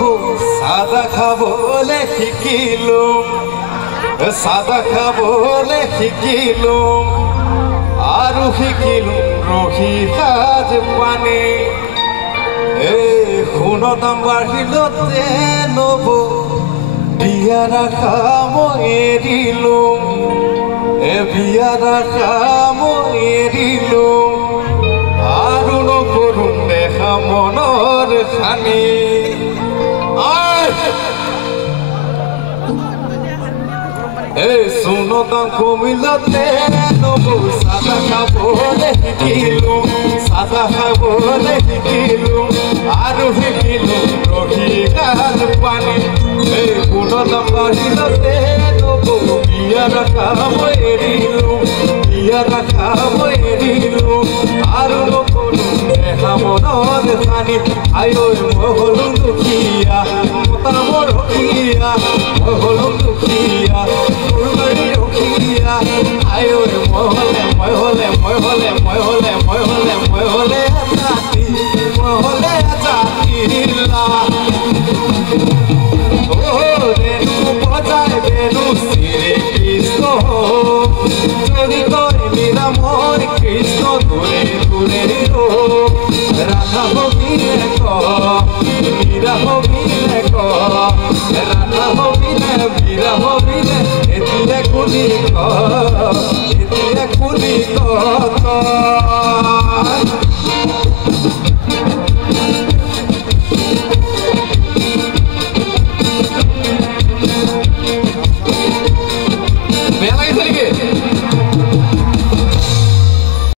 নবৌ সাদা খাবলে শিকিলুম সাদা খাবলে শিকিলুম আৰু শিকিলুম ৰহি সাজ পানী সোণৰ দাম বাঢ়িলতে নবৌ বিয়া ৰাখা মই এৰিলুম বিয়া ৰাখা মই এৰিলুম আৰু নকৰোঁ দেখা মনৰ খানি সোণৰ দাম কমিলতে নবৌ চাদা খাবলে শিকিলুম চাদা খাবলে শিকিলুম আৰু শিকিলুম ৰহি সাজ পানী সোণৰ দাম বাঢ়িলতে নবৌ বিয়া ৰাখা মই এৰিলুম বিয়া ৰাখা মই এৰিলুম আৰু নকৰোঁ দেখা মনৰ খানি আই ঐ মই হলোঁ দুখীয়া মতা মোৰ ৰখীয়া মই হলোঁ দুখীয়া আই ঐ মই হলে জাতি মই হলে জাতিলা রেণু বজায় বেণু শ্রী কৃষ্ণ যদি তই নিরাময় কৃষ্ণ দূরে দূরে রাধা হবিলে মীরা হবিলে রাধা হবিলে মীরা হবিলে এতিয়া কুলি